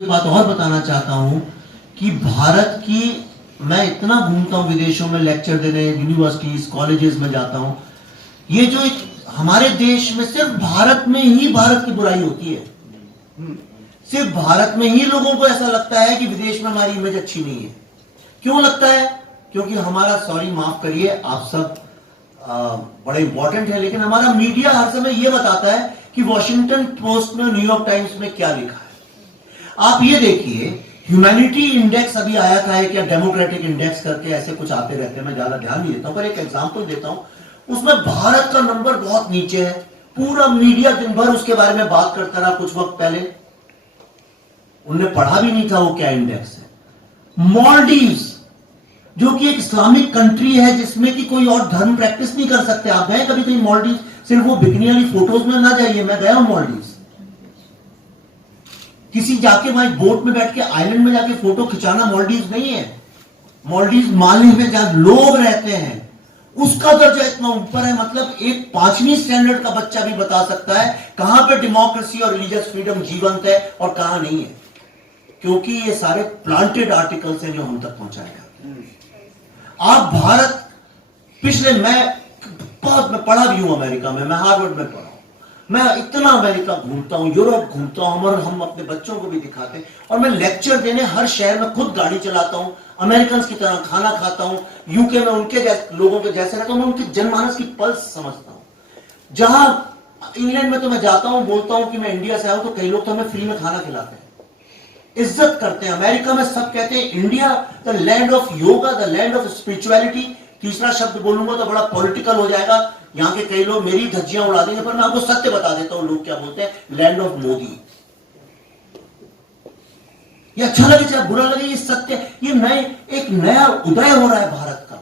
बात और बताना चाहता हूं कि भारत की, मैं इतना घूमता हूं विदेशों में लेक्चर देने, यूनिवर्सिटीज कॉलेजेस में जाता हूं। ये जो हमारे देश में सिर्फ भारत में ही भारत की बुराई होती है। सिर्फ भारत में ही लोगों को ऐसा लगता है कि विदेश में हमारी इमेज अच्छी नहीं है। क्यों लगता है? क्योंकि हमारा, सॉरी माफ करिए, आप सब बड़े इंपॉर्टेंट है, लेकिन हमारा मीडिया हर समय यह बताता है कि वॉशिंगटन पोस्ट में, न्यूयॉर्क टाइम्स में क्या लिखा है। आप ये देखिए, ह्यूमैनिटी इंडेक्स अभी आया था, क्या डेमोक्रेटिक इंडेक्स करके ऐसे कुछ आते रहते हैं, मैं ज्यादा ध्यान नहीं देता हूं, पर एक एग्जांपल देता हूं। उसमें भारत का नंबर बहुत नीचे है। पूरा मीडिया दिन भर उसके बारे में बात करता रहा। कुछ वक्त पहले उनने पढ़ा भी नहीं था वो क्या इंडेक्स है। मॉलडीव्स, जो कि एक इस्लामिक कंट्री है जिसमें कि कोई और धर्म प्रैक्टिस नहीं कर सकते। आप गए कभी कहीं मॉलडीव्स? सिर्फ वो बिकनी वाली फोटोज में ना जाइए, मैं गया हूं मॉलडीव्स। किसी जाके वहां बोट में बैठ के आइलैंड में जाके फोटो खिंचाना मॉलडीव्स नहीं है। मॉलडीव्स माली में जहां लोग रहते हैं, उसका दर्जा इतना ऊपर है। मतलब एक 5वीं स्टैंडर्ड का बच्चा भी बता सकता है कहां पे डेमोक्रेसी और रिलीजियस फ्रीडम जीवंत है और कहां नहीं है, क्योंकि ये सारे प्लांटेड आर्टिकल्स हैं जो हम तक पहुंचाए जाते हैं। आप भारत, पिछले, मैं पढ़ा भी हूं अमेरिका में, मैं हार्वर्ड में पढ़ा हूं, मैं इतना अमेरिका घूमता हूं, यूरोप घूमता हूं, और हम अपने बच्चों को भी दिखाते हैं। और मैं लेक्चर देने हर शहर में खुद गाड़ी चलाता हूं, अमेरिकन की तरह खाना खाता हूं, यूके में उनके लोगों के जैसे रहता हूं, मैं उनकी जनमानस की पल्स समझता हूं। जहां इंग्लैंड में तो मैं जाता हूं, बोलता हूं कि मैं इंडिया से आया हूं, तो कई लोग तो हमें फ्री में खाना खिलाते हैं, इज्जत करते हैं। अमेरिका में सब कहते हैं India the land of yoga, the land of spirituality. तीसरा शब्द बोलूंगा तो बड़ा पॉलिटिकल हो जाएगा, यहां के कई लोग मेरी धज्जियां उड़ा देंगे, पर मैं आपको सत्य बता देता हूं लोग क्या बोलते हैं, लैंड ऑफ मोदी। ये अच्छा लगे चाहे बुरा लगे, ये सत्य। ये एक नया उदय हो रहा है भारत का।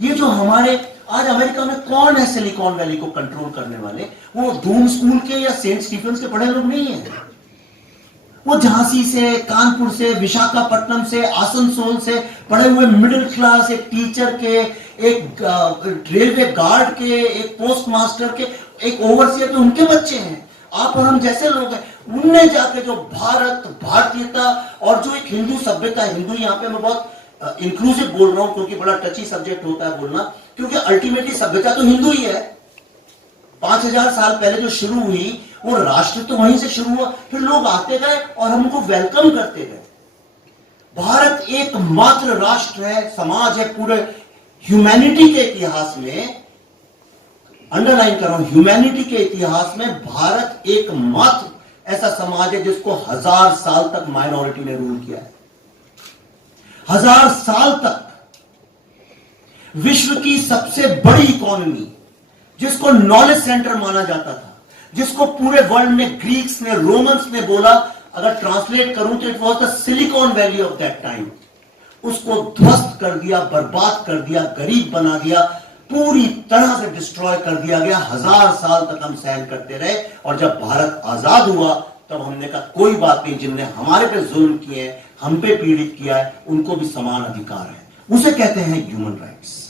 ये जो हमारे आज अमेरिका में कौन है सिलिकॉन वैली को कंट्रोल करने वाले? वो डूम स्कूल के या सेंट स्टीफेंस के पढ़े लोग नहीं है। वो झांसी से, कानपुर से, विशाखापट्टनम से, आसनसोल से पढ़े हुए मिडिल क्लास, एक टीचर के, एक रेलवे गार्ड के, एक पोस्ट मास्टर के, एक ओवरसियर के, उनके बच्चे हैं। आप और हम जैसे लोग हैं। उनने जाके जो भारत, भारतीयता और जो एक हिंदू सभ्यता है, हिंदू यहां पे मैं बहुत इंक्लूसिव बोल रहा हूं क्योंकि बड़ा टची सब्जेक्ट होता है बोलना, क्योंकि अल्टीमेटली सभ्यता तो हिंदू ही है। 5000 साल पहले जो शुरू हुई, वो राष्ट्र तो वहीं से शुरू हुआ, फिर लोग आते गए और हम उनको वेलकम करते गए। भारत एकमात्र राष्ट्र है, समाज है पूरे ह्यूमैनिटी के इतिहास में, अंडरलाइन कर रहा हूं, ह्यूमैनिटी के इतिहास में भारत एकमात्र ऐसा समाज है जिसको 1000 साल तक माइनॉरिटी ने रूल किया है। 1000 साल तक विश्व की सबसे बड़ी इकोनॉमी, जिसको नॉलेज सेंटर माना जाता था, जिसको पूरे वर्ल्ड में ग्रीक्स ने, रोमन्स ने बोला, अगर ट्रांसलेट करूं तो it was the silicon valley of that time, उसको ध्वस्त कर दिया, बर्बाद कर दिया, गरीब बना दिया, पूरी तरह से डिस्ट्रॉय कर दिया गया। 1000 साल तक हम सहन करते रहे, और जब भारत आजाद हुआ तब हमने कहा कोई बात नहीं, जिनने हमारे पे जुल्म किए, हम पे पीड़ित किया है, उनको भी समान अधिकार है। उसे कहते हैं ह्यूमन राइट्स।